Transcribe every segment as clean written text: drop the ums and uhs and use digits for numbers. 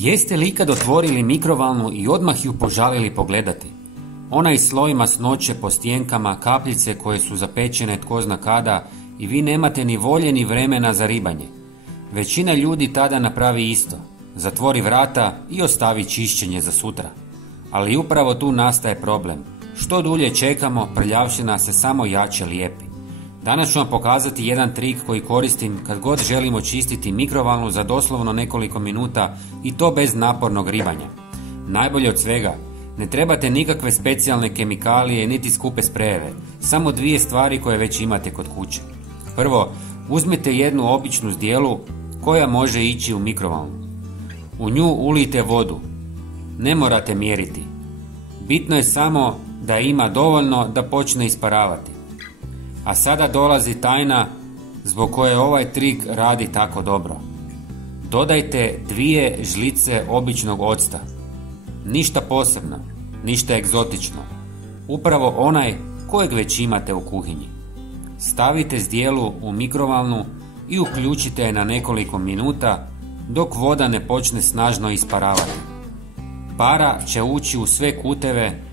Jeste li ikad otvorili mikrovalnu i odmah ju požalili pogledati? Onaj sloj masnoće po stjenkama, kapljice koje su zapečene tko zna kada i vi nemate ni volje ni vremena za ribanje. Većina ljudi tada napravi isto. Zatvori vrata i ostavi čišćenje za sutra. Ali upravo tu nastaje problem. Što dulje čekamo, prljavština se samo jače lijepi. Danas ću vam pokazati jedan trik koji koristim kad god želimo čistiti mikrovalnu za doslovno nekoliko minuta i to bez napornog ribanja. Najbolje od svega, ne trebate nikakve specijalne kemikalije niti skupe sprejeve, samo dvije stvari koje već imate kod kuće. Prvo, uzmite jednu običnu zdjelu koja može ići u mikrovalnu. U nju ulijte vodu. Ne morate mjeriti. Bitno je samo da ima dovoljno da počne isparavati. A sada dolazi tajna zbog koje ovaj trik radi tako dobro. Dodajte 2 žlice običnog octa. Ništa posebno, ništa egzotično. Upravo onaj kojeg već imate u kuhinji. Stavite zdjelu u mikrovalnu i uključite je na nekoliko minuta dok voda ne počne snažno isparavati. Para će ući u sve kuteve,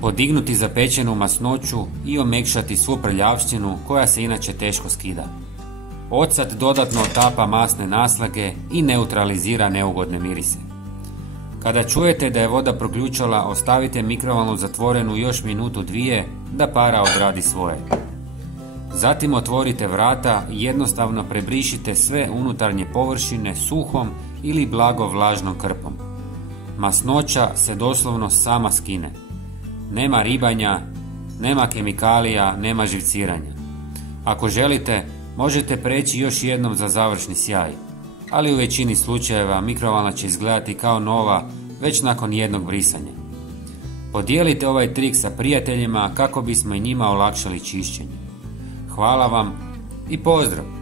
podignuti zapečenu masnoću i omekšati svu prljavštinu koja se inače teško skida. Ocat dodatno otapa masne naslage i neutralizira neugodne mirise. Kada čujete da je voda proključala, ostavite mikrovalnu zatvorenu još minutu dvije da para odradi svoje. Zatim otvorite vrata i jednostavno prebrišite sve unutarnje površine suhom ili blago vlažnom krpom. Masnoća se doslovno sama skine. Nema ribanja, nema kemikalija, nema živciranja. Ako želite, možete preći još jednom za završni sjaj, ali u većini slučajeva mikrovalna će izgledati kao nova već nakon jednog brisanja. Podijelite ovaj trik sa prijateljima kako bismo i njima olakšali čišćenje. Hvala vam i pozdrav!